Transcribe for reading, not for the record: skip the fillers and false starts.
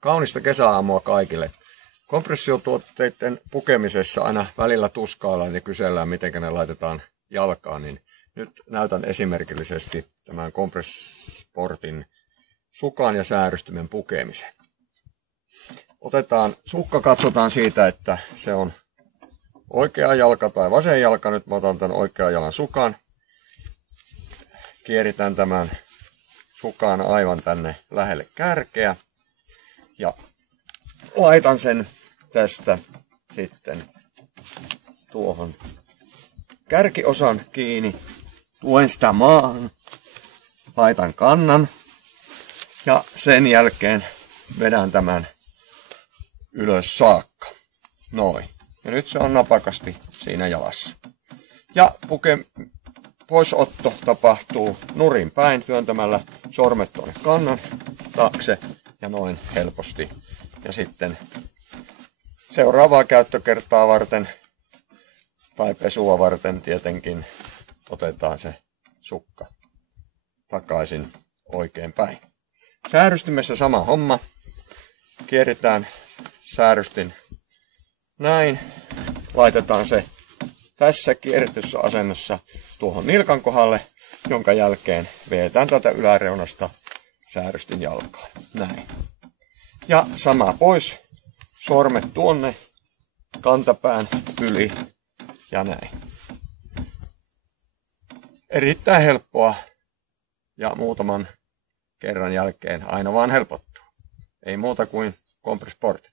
Kaunista kesäaamua kaikille. Kompressiotuotteiden pukemisessa aina välillä tuskaillaan ja kysellään, miten ne laitetaan jalkaan. Niin nyt näytän esimerkillisesti tämän Compressportin sukan ja säärystimen pukemisen. Otetaan sukka, katsotaan siitä, että se on oikea jalka tai vasen jalka. Nyt mä otan tämän oikean jalan sukan. Kieritän tämän sukan aivan tänne lähelle kärkeä. Ja laitan sen tästä sitten tuohon kärkiosan kiinni. Tuen sitä maahan. Laitan kannan. Ja sen jälkeen vedän tämän ylös saakka. Noin. Ja nyt se on napakasti siinä jalassa. Ja poisotto tapahtuu nurin päin työntämällä sormet tuonne kannan taakse ja noin helposti. Ja sitten seuraavaa käyttökertaa varten tai pesua varten tietenkin otetaan se sukka takaisin oikein päin. Säärystimessä sama homma. Kieritään säärystin näin. Laitetaan se tässä kierretyssä asennossa tuohon nilkan kohdalle, jonka jälkeen vedetään tätä yläreunasta säärystin jalkaan. Näin. Ja sama pois. Sormet tuonne kantapään yli ja näin. Erittäin helppoa ja muutaman kerran jälkeen aina vaan helpottuu. Ei muuta kuin Compressport.